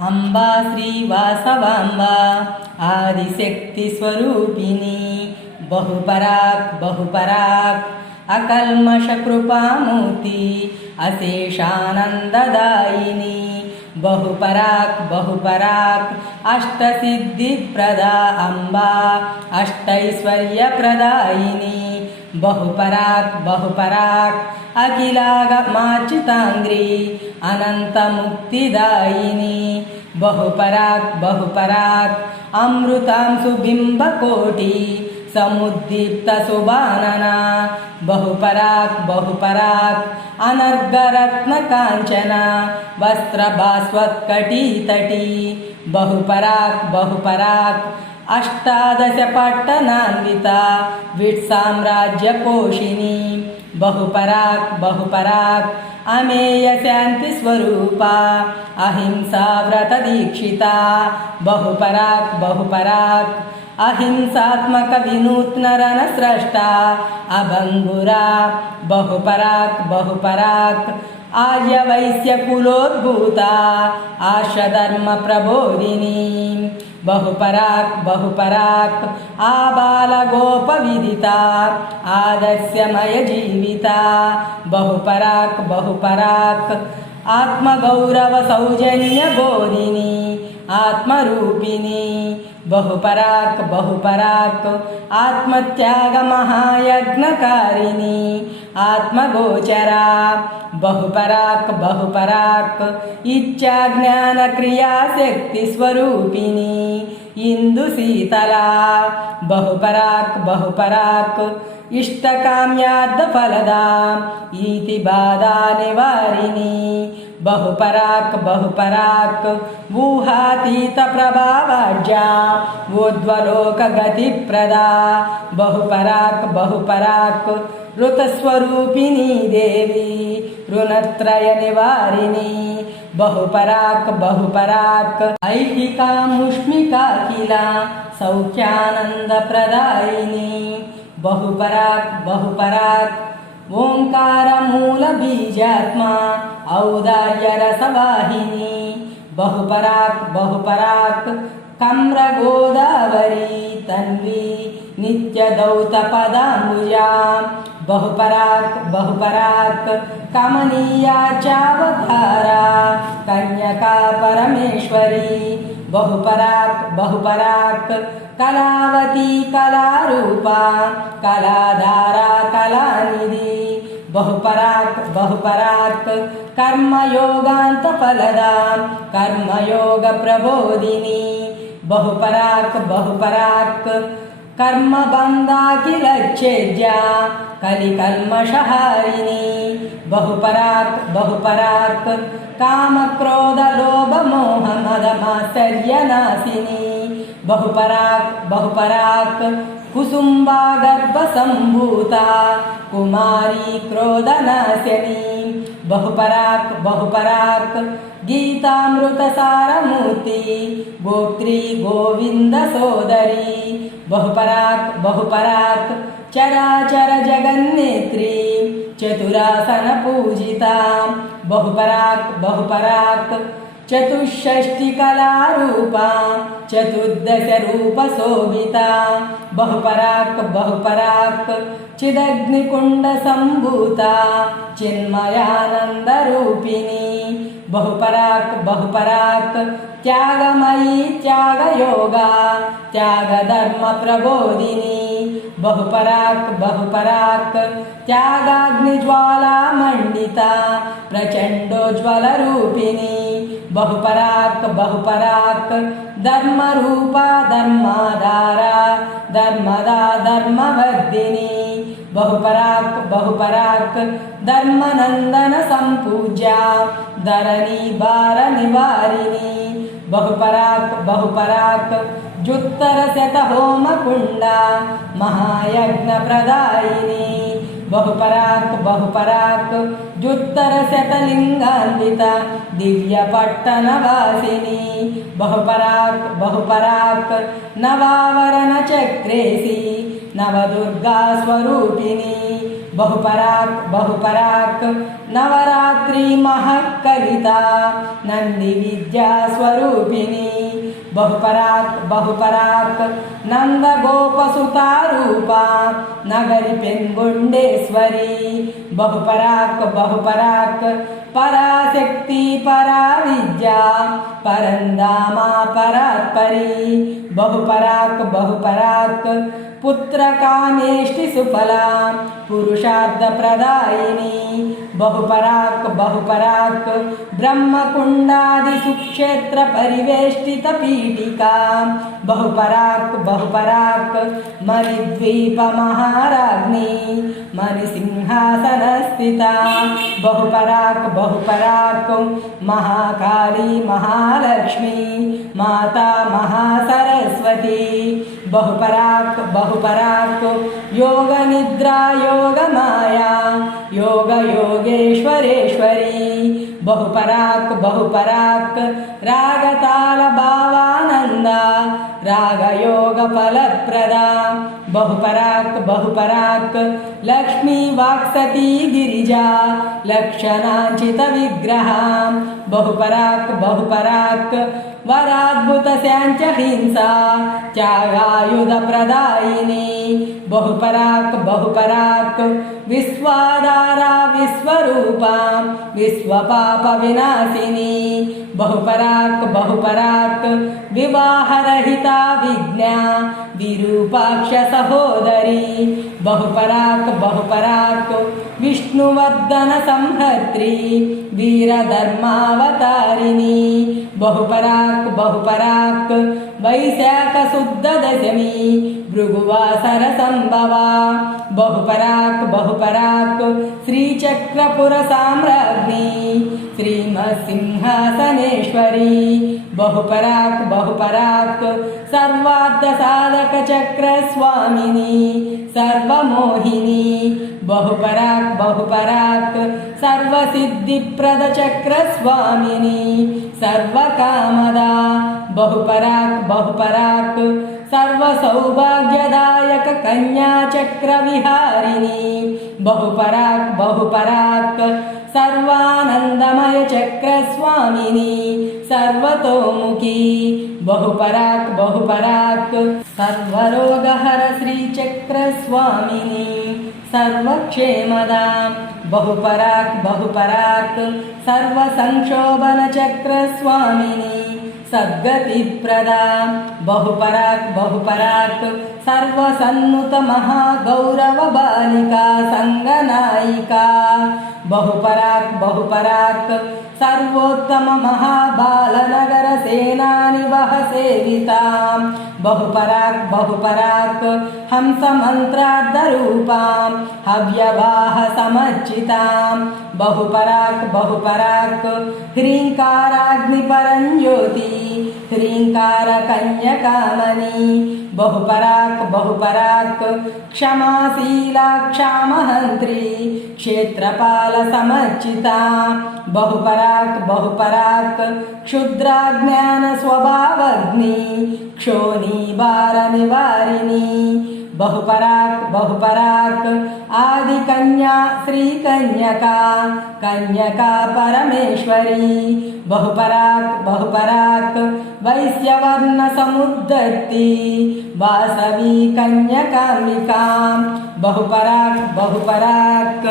अंबा श्रीवासवांबा आदिशक्ति स्वरूपिणी बहुपराक् बहुपराक् अकल्मष कृपामूर्ति अशेषानंददायिनी बहुपराक् बहुपराक् अष्टसिद्धिप्रदा अंबा अष्टैश्वर्यप्रदायिनी बहुपराक् बहुपराक् अखिलागमाच्युतांग्री अनंतमुक्तिदायिनी बहुपराक् बहुपराक् अमृतांशुबिंबकोटि समुद्दीप्त सुबानना बहुपराक् बहुपराक् अनर्गरत्न कांचन वस्त्रभास्वत्कटीतटी बहुपराक् बहुपराक् अष्टादश पट्टनान्विता विट्साम्राज्यपोषिणी बहुपराक् बहुपराक् अमेय शांति स्वरूपा अहिंसा व्रत दीक्षिता बहुपराक् बहुपराक् अहिंसात्मक विनूत्न रण स्रष्टा अभंगुरा बहुपराक् बहुपराक् आर्य वैश्य कुलोद्भूता आर्षधर्म प्रबोधिनी बहुपराक् बहुपराक् आबालगोपविदिता आदर्शमय जीविता बहुपराक् बहुपराक् आत्मगौरव सौजन्य बोधिनी आत्मरूपिणी बहुपराक् बहुपराक् आत्मत्याग महायज्ञकारिणी आत्मगोचरा बहुपराक् बहुपराक् इच्छा ज्ञान क्रिया शक्ति स्वरूपिणी इंदुशीतला बहुपराक् बहुपराक् इष्टकाम्यार्थ फलदा इति बाधा निवारिणी बहुपराक् बहुपराक् ऊहातीत प्रभावाढ्या ऊर्ध्वलोक गतिप्रदा बहुपराक् बहुपराक् ऋतस्वरूपिणी देवी ऋणत्रय निवारिणी बहुपराक् बहुपराक् ऐहिका मुष्मिका किला सौख्यानंद प्रदायिनी बहुपराक् बहुपराक् ओंकार मूल बीजात्मा औदार्य रसवाहिनी बहुपराक् बहुपराक् कम्र गोदावरी तन्वी नित्य दौत पदाम्बुजा बहुपराक् बहुपराक् कमनीया चावतारा कन्यका परमेश्वरी बहुपराक् बहुपराक् कलावती कलारूपा कलाधारा कलानिधि बहुपराक् बहुपराक् कर्मयोगान्त फलदा कर्मयोग प्रबोधिनी बहुपराक् बहुपराक् कर्मबन्धाखिलच्छेद्या कलिकल्मषहारिणी बहुपराक् बहुपराक् कामक्रोधलोभमोहमदमात्सर्यनाशिनी बहुपराक् बहुपराक् कुसुम्बा गर्भसम्भूता कुमारी क्रोधनाशिनी बहुपराक् बहुपराक् गीतामृतसारमूर्ति गोत्री गोविंद सोदरी बहुपराक् बहुपराक् चराचर जगन्नेत्री चतुरासन पूजिता बहुपराक् बहुपराक् चतुष्षष्टि कलारूपा चतुर्दश रूप शोभिता बहुपराक् बहुपराक् चिदग्निकुंड संभूता चिन्मयानंद रूपिणी बहुपराक् बहुपराक् त्यागमयी त्यागयोगा त्यागधर्म प्रबोधिनी बहुपराक् बहुपराक् त्यागाग्निज्वाला मंडिता प्रचंडोज्वल रूपिणी बहुपराक् बहुपराक् धर्मरूपा धर्माधारा धर्मदा धर्मवर्धिनी बहुपराक् बहुपराक् धर्मनंदन संपूज्या धरणी भार निवारिणी बहुपराक् बहुपराक् जुत्तर शत होम कुंडा महायज्ञ प्रदायिनी बहुपराक् बहुपराक् जुत्तर शतलिंगान्विता दिव्य पट्टनवासिनी बहुपराक् बहुपराक् नवावरण चक्रेशी नवदुर्गा स्वरूपिणी बहुपराक् बहुपराक् नवरात्रि महकलिता नंदी विद्या स्वरूपिणी बहुपराक् बहुपराक् नंद गोपसुता रूपा नगरी पेन्गुंडेश्वरी बहुपराक् बहुपराक् पराशक्ति परा विद्या परंदामा परात्परी बहुपराक् बहुपराक् पुत्रकामेष्टि सुफला पुरुषार्थ प्रदायिनी बहुपराक् बहुपराक् ब्रह्मकुंडादि सुक्षेत्र परिवेष्टित पीठिका बहुपराक् बहुपराक् मणिद्वीप महाराज्ञी मणिसिंहासन स्थिता बहुपराक् बहुपराक् महाकाली महालक्ष्मी माता महासरस्वती बहुपराक् बहुपराक् योग निद्रा योग माया योग योगेश्वरेश्वरी बहुपराक् बहुपराक् राग ताल भावानंद राग योग फलप्रदा बहुपराक् बहुपराक् लक्ष्मी वाक्सती गिरिजा लक्षणांचित विग्रहा बहुपराक् बहुपराक् वराद्भुत स्यांच हिंसा त्यागायुध प्रदायिनी बहुपराक् बहुपराक् विश्वाधारा विश्वरूपा विश्वपाप विनाशिनी बहुपराक् बहुपराक् विवाहरहिता विज्ञा विरूपाक्ष सहोदरी बहुपराक् बहुपराक् विष्णुवर्धन संहर्त्री वीरधर्मावतारिणी बहुपराक् बहुपराक् वैशाख शुद्ध दशमी भृगुवासर संभवा बहुपराक् बहुपराक् श्रीचक्रपुर साम्राज्ञी श्रीमत्सिंहासनेश्वरी बहुपराक् बहुपराक् सर्वार्थ साधक चक्र स्वामिनी सर्वमोहिनी बहुपराक् बहुपराक् सर्वसिद्धिप्रद चक्र स्वामिनी सर्वकामदा बहुपराक् बहुपराक् सर्वसौभाग्यदायक कन्या चक्र विहारिणी बहुपराक् बहुपराक् सर्वानंदमय चक्र स्वामिनी सर्वतोमुखी बहुपराक् बहुपराक् सर्वरोगहर श्रीचक्र स्वामिनी सर्वक्षेमदा बहुपराक् बहुपराक् सर्वसंक्षोभन चक्र स्वामिनी सद्गतिप्रदा बहुपराक् बहुपराक् सर्वसन्नुत महागौरव बालिका संगनायिका बहुपराक् बहुपराक् सर्वोत्तम महाबालनगर सेनानिवह सेविता बहुपराक् बहुपराक् हंस मंत्रार्धरूपां हव्यवाह समच्चितां बहुपराक् बहुपराक् ह्रीङ्काराग्निपरञ्ज्योति ह्रीङ्कार कन्यकामणि बहुपराक् बहुपराक् क्षमाशीला क्षामहन्त्री क्षेत्रपाल समच्चिता बहुपराक् बहुपराक् क्षुद्राज्ञान स्वभावग्नि क्षोणीबार निवारिणी बहुपराक् बहुपराक् आदि कन्या श्री कन्यका कन्यका परमेश्वरी बहुपराक् बहुपराक् वैश्यवर्ण समुद्धर्ती वासवी कन्यकाम्बिका बहुपराक् बहुपराक्।